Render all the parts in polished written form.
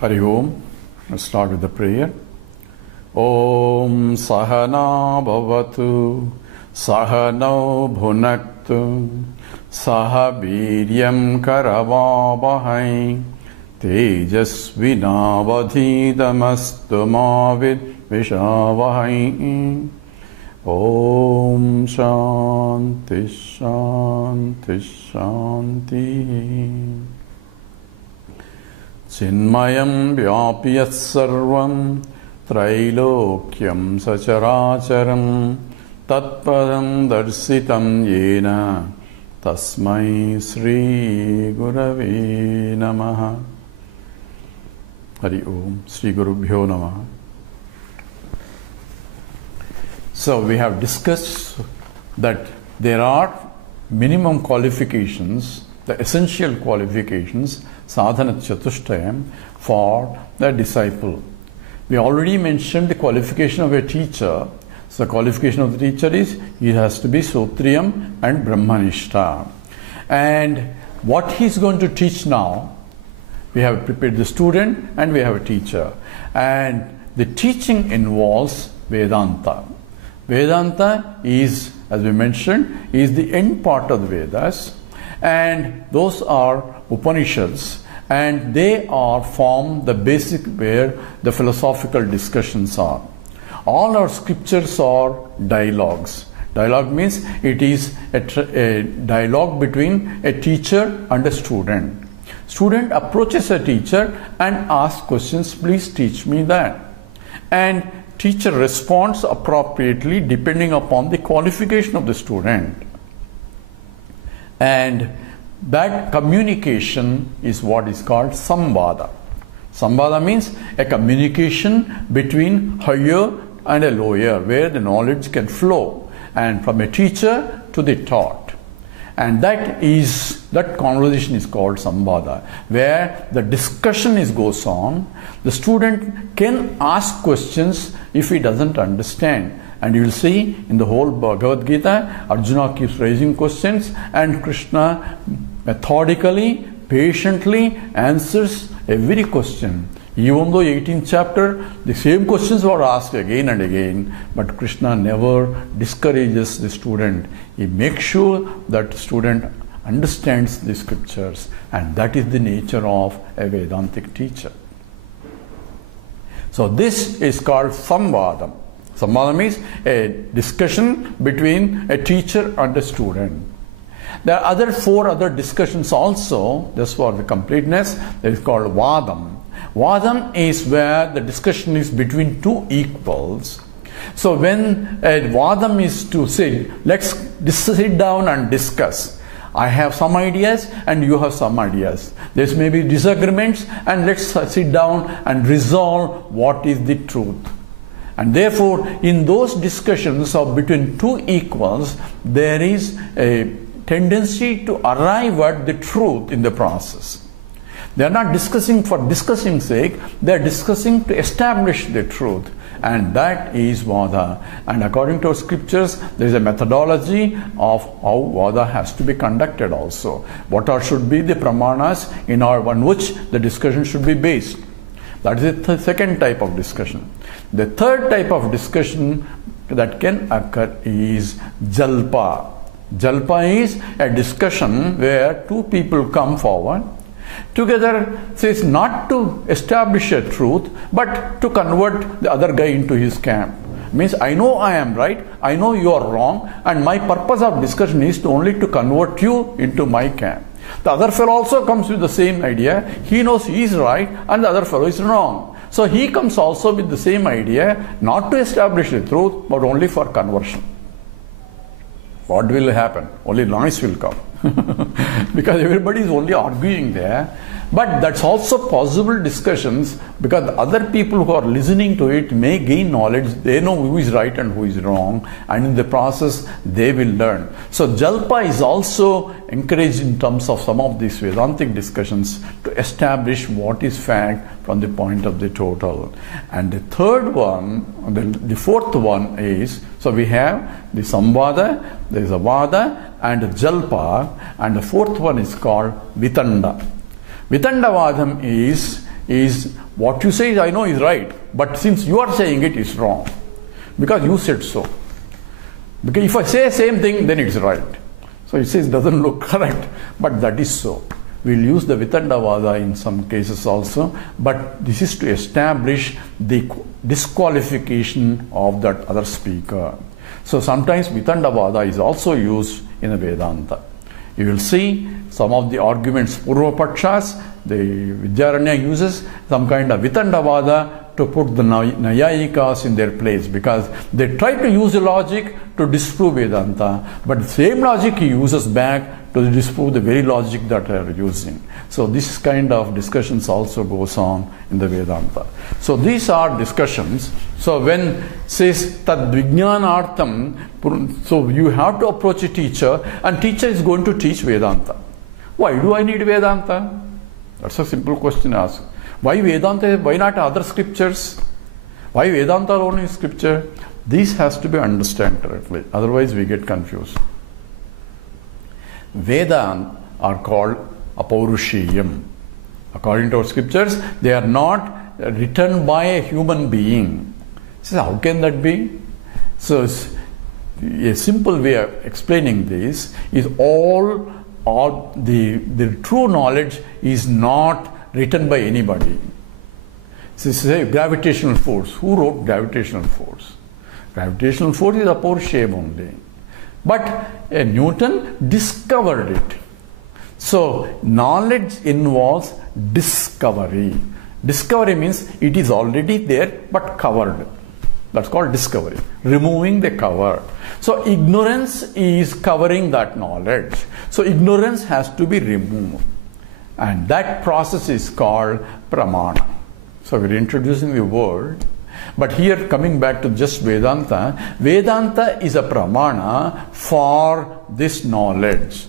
Hari Om. Let's start with the prayer. Om Sahana Bhavatu Sahano Bhunaktu Sahaviryam Karavabhai Tejasvinavadhidamastu Mavid Vishavahai. Om Shanti Shanti Shanti. Chinmayam Vyapyat Sarvam Trailokyam Sacharacharam Tatpadam Darsitam Yena Tasmai Sri Gurave Namaha. Hari Om. Sri Gurubhyo Namaha. So we have discussed that there are minimum qualifications, the essential qualifications, sadhana chatushtayam, for the disciple. We already mentioned the qualification of a teacher. So the qualification of the teacher is he has to be Sotriyam and Brahmanishta. And what he is going to teach now, we have prepared the student and we have a teacher. And the teaching involves Vedanta. Vedanta is, as we mentioned, is the end part of the Vedas, and those are Upanishads, and they are form the basic where the philosophical discussions are. All our scriptures are dialogues. Dialogue means it is a dialogue between a teacher and a student. Student approaches a teacher and asks questions, please teach me that. And teacher responds appropriately depending upon the qualification of the student. And that communication is what is called samvada. Samvada means a communication between higher and a lower, where the knowledge can flow, and from a teacher to the taught. And that conversation is called samvada, where the discussion goes on. The student can ask questions if he doesn't understand. And you will see in the whole Bhagavad Gita, Arjuna keeps raising questions and Krishna methodically, patiently answers every question. Even though 18th chapter, the same questions were asked again and again, but Krishna never discourages the student. He makes sure that the student understands the scriptures, and that is the nature of a Vedantic teacher. So this is called Samvada. Samvada means a discussion between a teacher and a student. There are four other discussions also, just for the completeness. That is called Vadam. Vadam is where the discussion is between two equals. So when a Vadam is to say, let's sit down and discuss. I have some ideas and you have some ideas. There may be disagreements, and let's sit down and resolve what is the truth. And therefore, in those discussions of between two equals, there is a tendency to arrive at the truth in the process. They are not discussing for discussing sake, they are discussing to establish the truth. And that is Vada. And according to our scriptures, there is a methodology of how Vada has to be conducted also. What should be the pramanas on which the discussion should be based. That is the second type of discussion. The third type of discussion that can occur is Jalpa. Jalpa is a discussion where two people come forward together, says not to establish a truth, but to convert the other guy into his camp. Means I know I am right, I know you are wrong, and my purpose of discussion is only to convert you into my camp. The other fellow also comes with the same idea. He knows he is right and the other fellow is wrong. So he comes also with the same idea, not to establish the truth, but only for conversion. What will happen? Only noise will come. Because everybody is only arguing there. But that's also possible discussions, because other people who are listening to it may gain knowledge. They know who is right and who is wrong, and in the process they will learn. So Jalpa is also encouraged in terms of some of these Vedantic discussions to establish what is fact from the point of the total. And the third one, the fourth one is, so we have the Samvada, there is a Vada and a Jalpa, and the fourth one is called Vitanda. Vitandavadam is is what you say I know is right, but since you are saying it is wrong because you said so. Because if I say same thing, then it's right. So it says doesn't look correct, but that is so. We'll use the Vitandavada in some cases also, but this is to establish the disqualification of that other speaker. So sometimes Vitandavada is also used in a Vedanta. You will see some of the arguments, Purvapakshas, the Vidyaranya uses some kind of Vitandavada to put the Nayayikas in their place, because they try to use a logic to disprove Vedanta, but the same logic he uses back to disprove the very logic that they are using. So this kind of discussions also goes on in the Vedanta. So these are discussions. So when says Tad Vijnanartham, so you have to approach a teacher, and teacher is going to teach Vedanta. Why do I need Vedanta? That's a simple question to ask. Why Vedanta? Why not other scriptures? Why Vedanta alone is scripture? This has to be understood correctly. Otherwise we get confused. Vedas are called Apaurusheyam. According to our scriptures, they are not written by a human being. So how can that be? So a simple way of explaining this is all the true knowledge is not written by anybody. So this is a gravitational force. Who wrote gravitational force? Gravitational force is Apaurusheyam only. But Newton discovered it. So knowledge involves discovery. Discovery means it is already there but covered. That's called discovery. Removing the cover. So ignorance is covering that knowledge. So ignorance has to be removed. And that process is called pramana. So we're introducing the word. But here, coming back to just Vedanta, Vedanta is a pramana for this knowledge.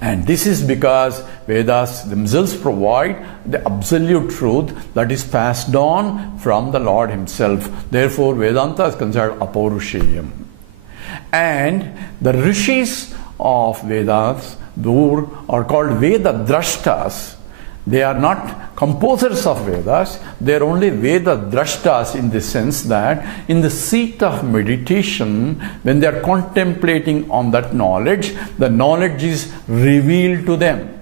And this is because Vedas themselves provide the absolute truth that is passed on from the Lord Himself. Therefore, Vedanta is considered Apaurusheyam. And the rishis of Vedas, who are called Veda Drashtas, they are not composers of Vedas, they are only Veda Drashtas in the sense that in the seat of meditation, when they are contemplating on that knowledge, the knowledge is revealed to them.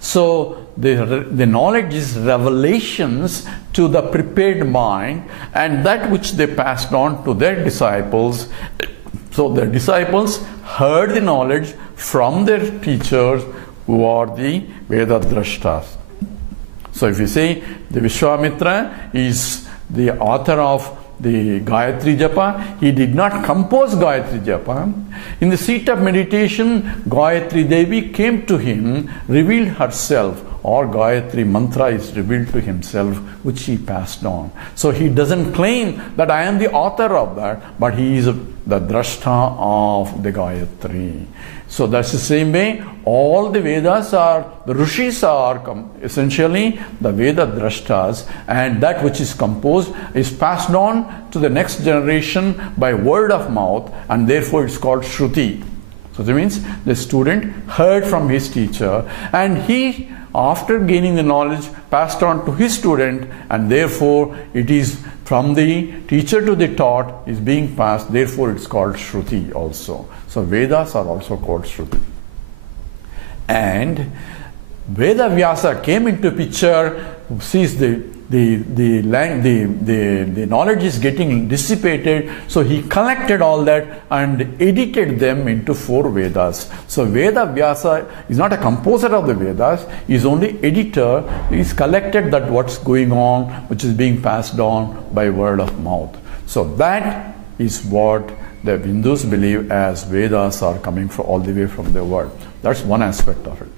So the knowledge is revelations to the prepared mind, and that which they passed on to their disciples. So the disciples heard the knowledge from their teachers, who are the Veda Drashtas. So if you say the Vishwamitra is the author of the Gayatri Japa, he did not compose Gayatri Japa. In the seat of meditation, Gayatri Devi came to him, revealed herself, or Gayatri Mantra is revealed to himself, which he passed on. So he doesn't claim that I am the author of that, but he is the Drashta of the Gayatri. So that's the same way, all the Vedas are, the Rishis are essentially the Veda Drashtas, and that which is composed is passed on to the next generation by word of mouth, and therefore it's called Shruti. So that means the student heard from his teacher, and he, after gaining the knowledge, passed on to his student, and therefore it is from the teacher to the taught is being passed, therefore it's called Shruti also. So Vedas are also called Shruti. And Veda Vyasa came into picture, sees the knowledge is getting dissipated, so he collected all that and edited them into 4 Vedas. So Veda Vyasa is not a composer of the Vedas, he is only editor, he is collected that what's going on, which is being passed on by word of mouth. So that is what the Hindus believe as Vedas are coming from all the way from the word. That's one aspect of it.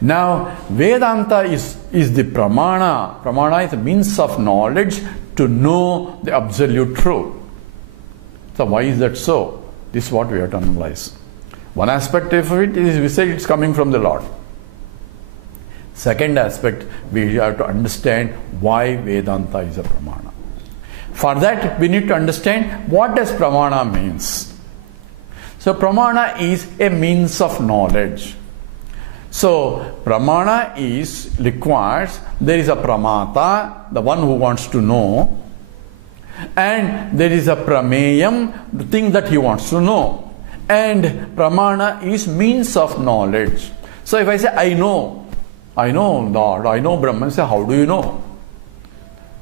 Now, Vedanta is the pramana. Pramana is a means of knowledge to know the absolute truth. So why is that so? This is what we have to analyze. One aspect of it is we say it's coming from the Lord. Second aspect, we have to understand why Vedanta is a pramana. For that, we need to understand what does pramana means. So pramana is a means of knowledge. So pramana requires there is a pramata, the one who wants to know, and there is a prameyam, the thing that he wants to know, and pramana is means of knowledge. So if I say I know Lord, I know Brahman, say how do you know?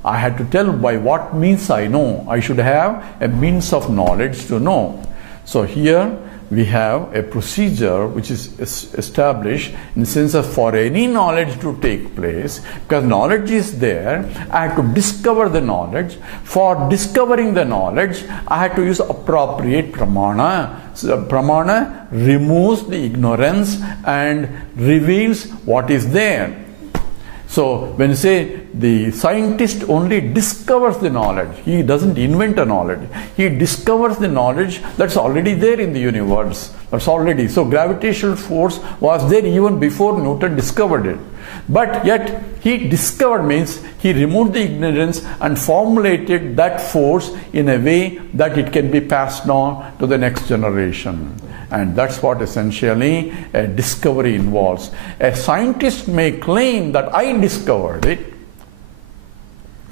I had to tell by what means I know. I should have a means of knowledge to know. So here we have a procedure which is established in the sense of for any knowledge to take place, because knowledge is there, I have to discover the knowledge. For discovering the knowledge, I have to use appropriate pramana. So pramana removes the ignorance and reveals what is there. So when you say the scientist only discovers the knowledge, he doesn't invent a knowledge. He discovers the knowledge that's already there in the universe. That's already. So gravitational force was there even before Newton discovered it. But yet he discovered means he removed the ignorance and formulated that force in a way that it can be passed on to the next generation. And that's what essentially a discovery involves. A scientist may claim that I discovered it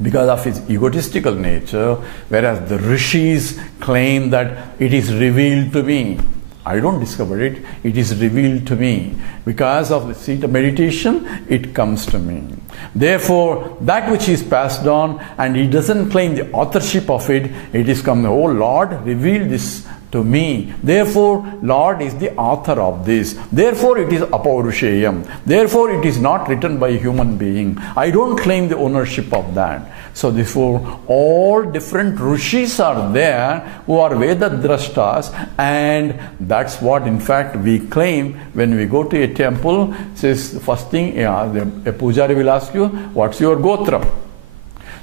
because of his egotistical nature, whereas the rishis claim that it is revealed to me. I don't discover it, it is revealed to me. Because of the seat of meditation, it comes to me. Therefore, that which is passed on, and he doesn't claim the authorship of it, it is come, oh Lord, reveal this to me. Therefore, Lord is the author of this. Therefore, it is apaurusheyam. Therefore, it is not written by a human being. I don't claim the ownership of that. So, therefore, all different rishis are there who are Veda drashtas, and that's what in fact we claim when we go to a temple. Says the first thing, a pujari will ask you, what's your gotra?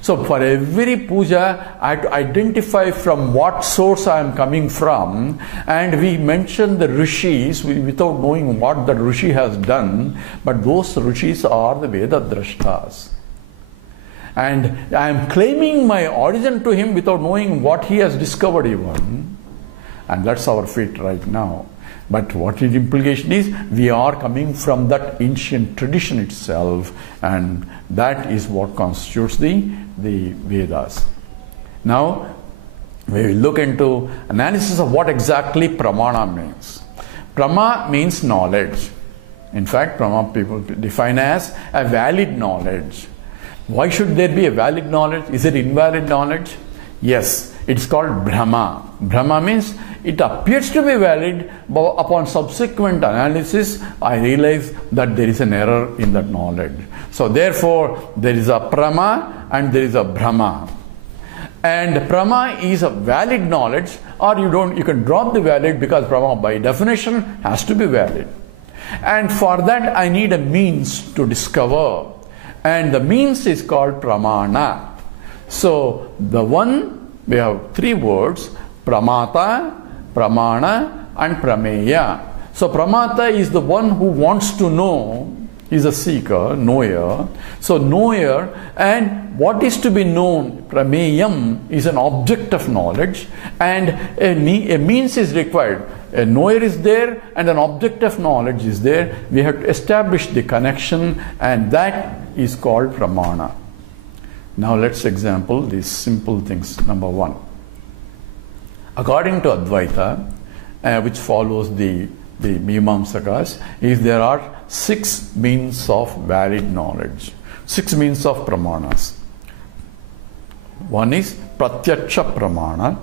So for every puja, I have to identify from what source I am coming from, and we mention the rishis without knowing what the rishi has done, but those rishis are the Veda drashtas. And I am claiming my origin to him without knowing what he has discovered even, and that's our fate right now. But what the implication is, we are coming from that ancient tradition itself, and that is what constitutes the Vedas. Now, we will look into analysis of what exactly pramana means. Prama means knowledge. In fact, prama people define as a valid knowledge. Why should there be a valid knowledge? Is it invalid knowledge? Yes, it's called Brahma. Brahma means it appears to be valid, but upon subsequent analysis, I realize that there is an error in that knowledge. So therefore, there is a Prama and there is a Brahma. And Prama is a valid knowledge, or you can drop the valid, because Prama by definition has to be valid. And for that, I need a means to discover. And the means is called Pramana. So we have three words, Pramata, Pramana and Prameya. So Pramata is the one who wants to know, is a seeker, knower. So knower, and what is to be known, Prameyam, is an object of knowledge, and a means is required. A knower is there and an object of knowledge is there. We have to establish the connection, and that is called Pramana. Now let's example these simple things. Number one. According to Advaita, which follows the Mimamsakas, there are 6 means of valid knowledge, 6 means of pramanas. One is Pratyaksha Pramana,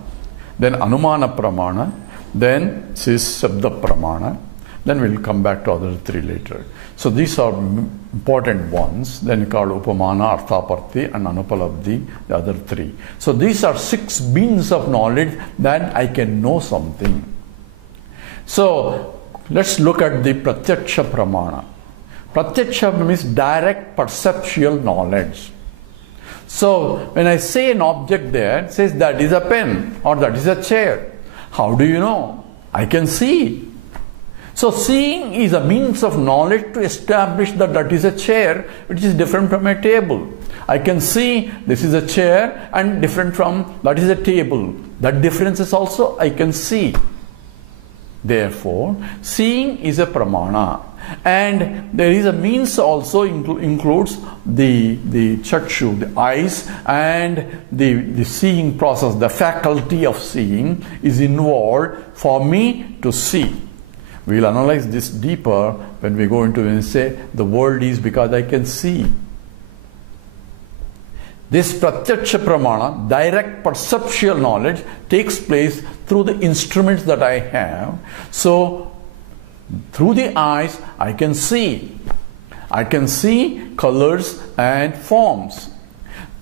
then Anumana Pramana, then Shabda Pramana, then we'll come back to other 3 later. So these are important ones, then called Upamana, Arthaparthi and Anupalabdhi, the other 3. So these are 6 means of knowledge that I can know something. So let's look at the Pratyaksha Pramana. Pratyaksha means direct perceptual knowledge. So when I say an object there, it says that is a pen or that is a chair. How do you know? I can see. So seeing is a means of knowledge to establish that that is a chair, which is different from a table. I can see this is a chair and different from that is a table. That difference is also I can see. Therefore, seeing is a pramana. And there is a means also includes the chakshu, the eyes, and the seeing process, the faculty of seeing is involved for me to see. We will analyze this deeper when we go into and say the world is because I can see. This pratyaksha pramana, direct perceptual knowledge, takes place through the instruments that I have. So, through the eyes, I can see. I can see colors and forms.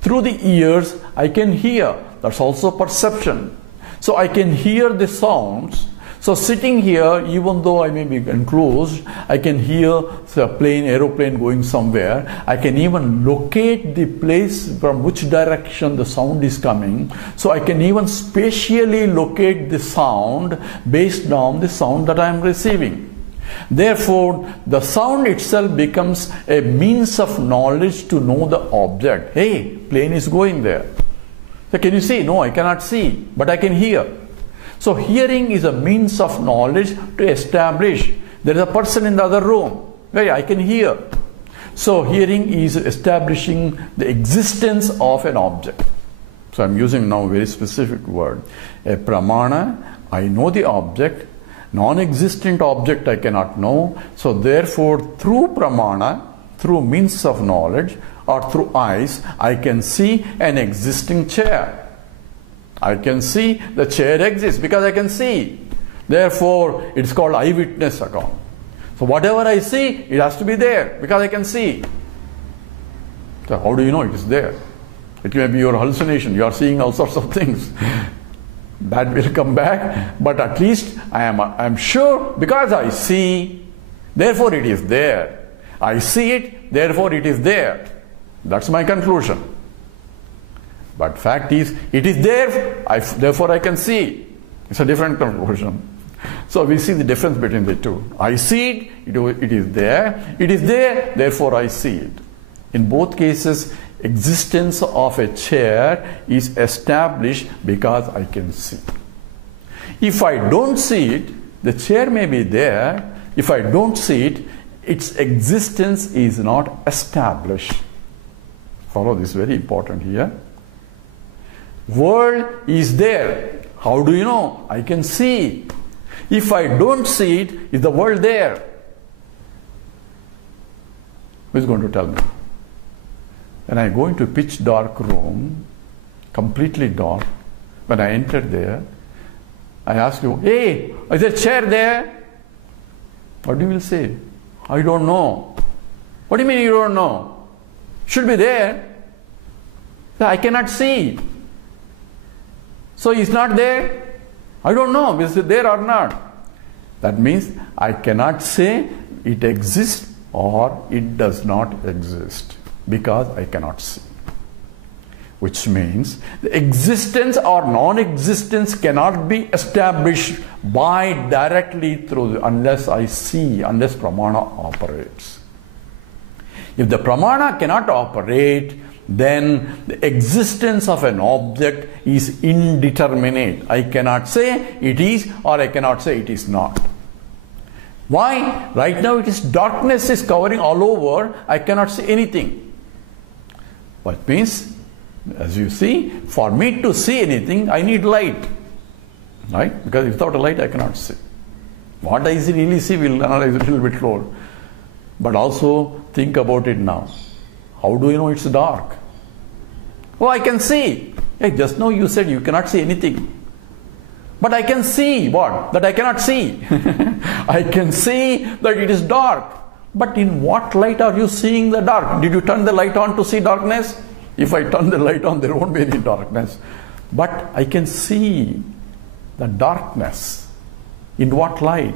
Through the ears, I can hear. That's also perception. So, I can hear the sounds. So sitting here, even though I may be enclosed, I can hear a plane, aeroplane going somewhere. I can even locate the place from which direction the sound is coming. So I can even spatially locate the sound based on the sound that I am receiving. Therefore, the sound itself becomes a means of knowledge to know the object. Hey, plane is going there. So can you see? No, I cannot see, but I can hear. So hearing is a means of knowledge to establish there is a person in the other room. Hey, I can hear. So hearing is establishing the existence of an object. So I'm using now a very specific word. A pramana, I know the object. Non-existent object I cannot know. So therefore through pramana, through means of knowledge or through eyes, I can see an existing chair. I can see the chair exists because I can see. Therefore, it's called eyewitness account. So whatever I see, it has to be there because I can see. So how do you know it is there? It may be your hallucination. You are seeing all sorts of things. That will come back. But at least I am sure because I see, therefore it is there. I see it, therefore it is there. That's my conclusion. But fact is, it is there, therefore I can see. It's a different conclusion. So we see the difference between the two. I see it, it is there. It is there, therefore I see it. In both cases, existence of a chair is established because I can see. If I don't see it, the chair may be there. If I don't see it, its existence is not established. Follow this, very important here. World is there. How do you know? I can see. If I don't see it, is the world there? Who is going to tell me? When I go into a pitch dark room, completely dark, when I enter there, I ask you, hey, is there a chair there? What do you will say? I don't know. What do you mean you don't know? Should be there. I cannot see. So it's not there? I don't know, is it there or not? That means I cannot say it exists or it does not exist because I cannot see. Which means the existence or non-existence cannot be established by directly through unless I see, unless pramana operates. If the pramana cannot operate, then the existence of an object is indeterminate. I cannot say it is or I cannot say it is not. Why? Right now it is darkness is covering all over. I cannot see anything. What means, as you see, for me to see anything, I need light. Right? Because without a light I cannot see. What I really see, we'll analyze a little bit more. But also think about it now. How do you know it's dark? Oh, I can see. Hey, just now you said you cannot see anything. But I can see what? That I cannot see. I can see that it is dark. But in what light are you seeing the dark? Did you turn the light on to see darkness? If I turn the light on, there won't be any darkness. But I can see the darkness. In what light?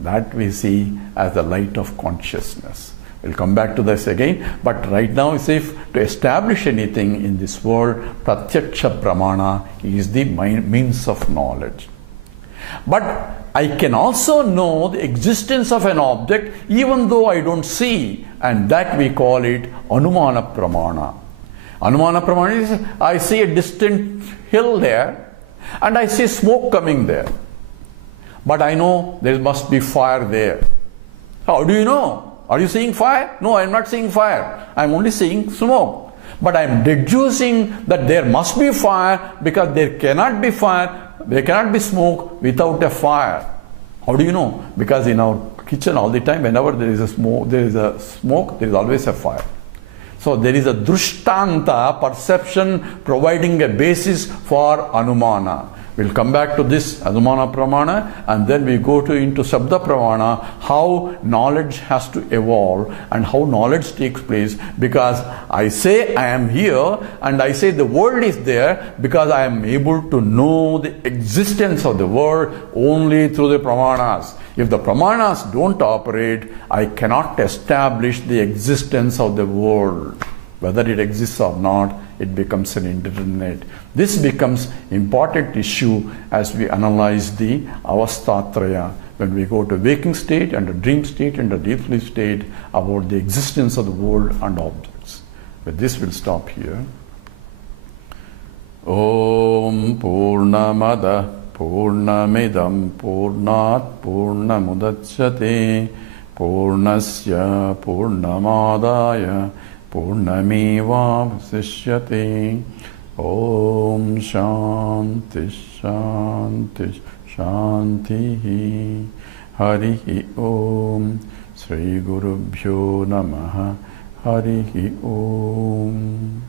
That we see as the light of consciousness. We'll come back to this again, but right now it's if to establish anything in this world, pratyaksha pramana is the means of knowledge. But I can also know the existence of an object even though I don't see, and that we call it anumana pramana. Anumana pramana is I see a distant hill there and I see smoke coming there. But I know there must be fire there. How do you know? Are you seeing fire? No, I am not seeing fire. I am only seeing smoke. But I am deducing that there must be fire because there cannot be fire, there cannot be smoke without a fire. How do you know? Because in our kitchen all the time, whenever there is a smoke, there is always a fire. So there is a drishtanta, perception, providing a basis for anumana. We'll come back to this Anumana Pramana, and then we go into Shabda Pramana, how knowledge has to evolve and how knowledge takes place, because I say I am here and I say the world is there because I am able to know the existence of the world only through the Pramanas. If the Pramanas don't operate, I cannot establish the existence of the world. Whether it exists or not, it becomes an indeterminate. This becomes important issue as we analyze the Avastatraya, when we go to waking state and a dream state and a deep sleep state, about the existence of the world and objects. With this we'll stop here. Om Purnamada Purnamidam Purnat Purnamudachyate Purnasya Purnamadaya Purnamevavasishyate. Om Shanti Shanti Shanti. Hari Om. Sri Gurubhyo Namaha. Hari Om.